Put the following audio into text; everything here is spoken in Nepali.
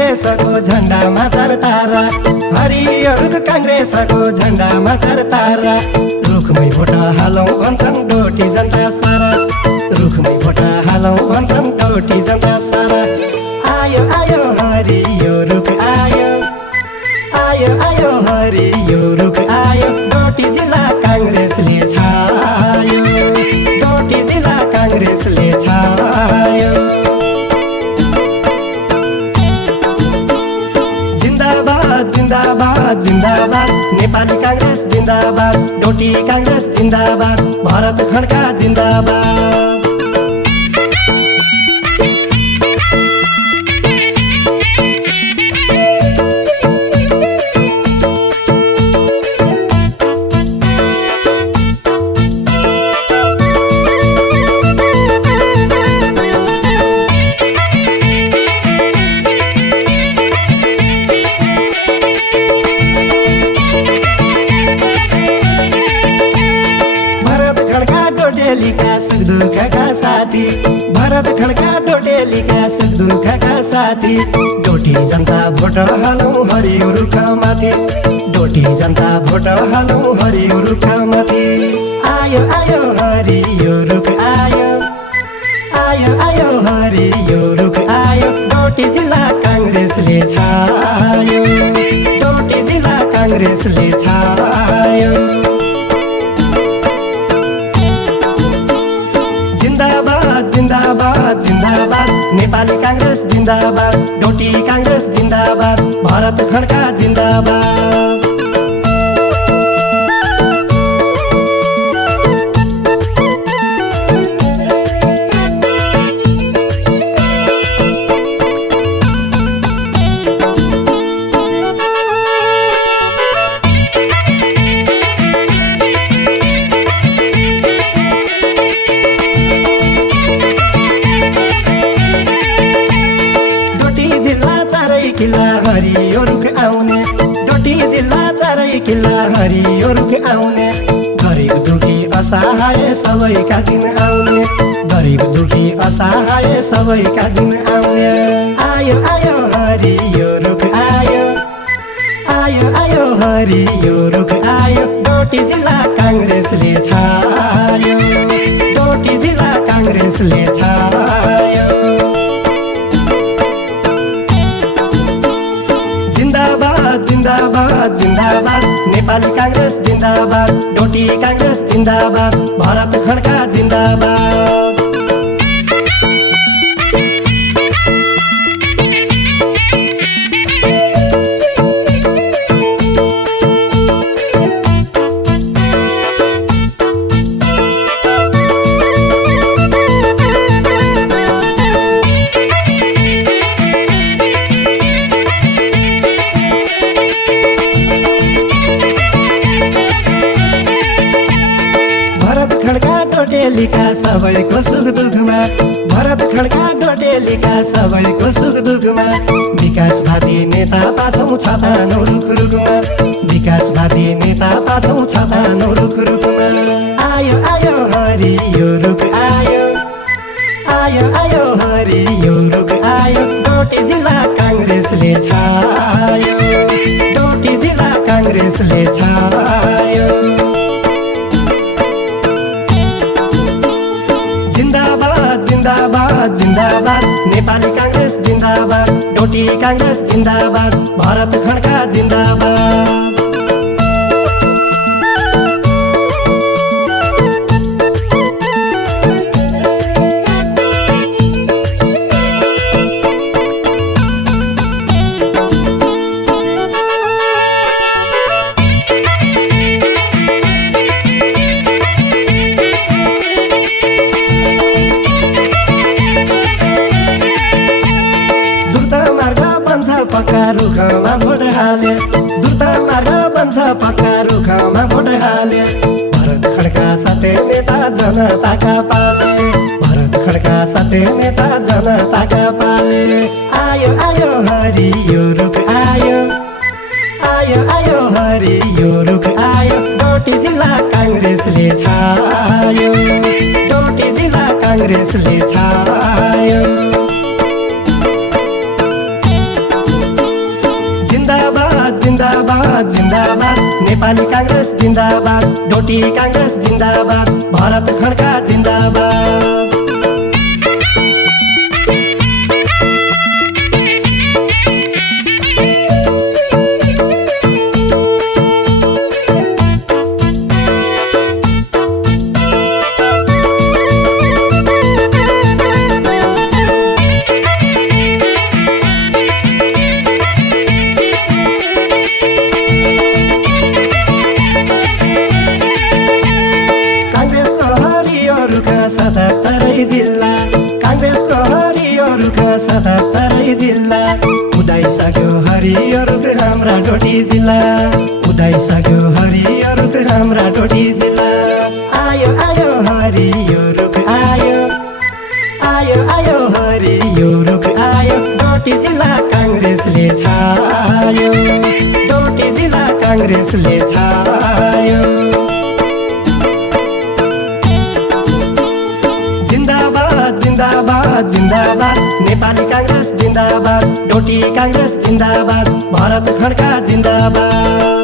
काङ्ग्रेसको झन्डामा चार तारा, हरियो रुख काङ्ग्रेसको झन्डामा चार तारा। रुखमै भोट हालौँ भन्छन् डोटी जनता सारा, रुखमै भोट हालौँ भन्छन् डोटी जनता सारा। आयो आयो हरियो रुख आयो, आयो आयो हरियो रुख आयो। डोटी जिल्ला काङ्ग्रेसले छायो, डोटी जिल्ला काङ्ग्रेसले छायो। जिन्दाबाद जिन्दाबाद जिन्दाबाद, नेपाली काङ्ग्रेस जिन्दाबाद, डोटी काङ्ग्रेस जिन्दाबाद, भरत खड्का जिन्दाबाद। डोटेलीका सुख दुःखका साथी, भरत खड्का डोटेलीका सुख दुःखका साथी। डोटी जनता भोट हालौँ हरियो रुखमाथि, डोटी जनता भोट हालौँ हरियो रुखमाथि। आयो आयो हरियो रुख आयो, आयो आयो हरियो रुख आयो। डोटी जिल्ला काङ्ग्रेसले छायो, डोटी जिल्ला काङ्ग्रेसले छायो। जिन्दाबाद जिन्दाबाद जिन्दाबाद, नेपाली काङ्ग्रेस जिन्दाबाद, डोटी काङ्ग्रेस जिन्दाबाद, भरत खड्का जिन्दाबाद। किल्ला हरियो रुख आउने, डोटी जिल्ला चारै किल्ला हरियो रुख आउने। गरिब दुखी असहाय सबैका दिन आउने, गरिब दुखी असहाय सबैका दिन आउने। आयो आयो हरियो रुख आयो, आयो आयो हरियो रुख आयो। डोटी जिल्ला काङ्ग्रेसले छायो, डोटी जिल्ला काङ्ग्रेसले छायो। जिन्दाबाद जिन्दाबाद जिन्दाबाद, नेपाली काङ्ग्रेस जिन्दाबाद, डोटी काङ्ग्रेस जिन्दाबाद, भरत खड्का जिन्दाबाद। डोटेलीका सबैको सुख दुःखमा, भरत खड्का डोटेलीका सबैको सुख दुःखमा। विकासवादी नेता पाछौँ छापानौ रुख रुखमा, विकासवादी नेता पाछौँ छापानौ रुख रुखमा। आयो आयो हरियो रुख आयो, आयो आयो हरियो रुख आयो। डोटी जिल्ला काङ्ग्रेसले छायो, डोटी जिल्ला काङ्ग्रेसले छायो। जिन्दाबाद जिन्दाबाद जिन्दाबाद, नेपाली काङ्ग्रेस जिन्दाबाद, डोटी काङ्ग्रेस जिन्दाबाद, भरत खड्का जिन्दाबाद। पक्का रुखमा भोट हाले, द्रुत मार्ग बन्छ पक्का रुखमा भोट हाले। भरत खड्का साथै नेता जनताका पाले, भरत खड्का साथै नेता जनताका पाले। आयो आयो हरियो रुख आयो, आयो आयो हरियो रुख आयो। डोटी जिल्ला काङ्ग्रेसले छायो, डोटी जिल्ला काङ्ग्रेसले छायो। जिन्दाबाद जिन्दाबाद नेपाली कांग्रेस जिन्दाबाद डोटी कांग्रेस जिन्दाबाद भरत खड्का जिन्दाबाद सतहत्तरै जिल्ला कांग्रेसको हरियो रुख 77 जिल्ला उदाइसक्यो हरियो रुख हाम्रा डोटी जिल्ला उदाइसक्यो हरियो रुख हाम्रा डोटी जिल्ला आयो आयो हरियो रुख आयो आयो आयो हरियो रुख आयो डोटी जिल्ला कांग्रेसले छायो डोटी जिल्ला कांग्रेसले छायो जिन्दाबाद जिन्दाबाद नेपाली कांग्रेस जिन्दाबाद डोटी कांग्रेस जिन्दाबाद भरत खड्का जिन्दाबाद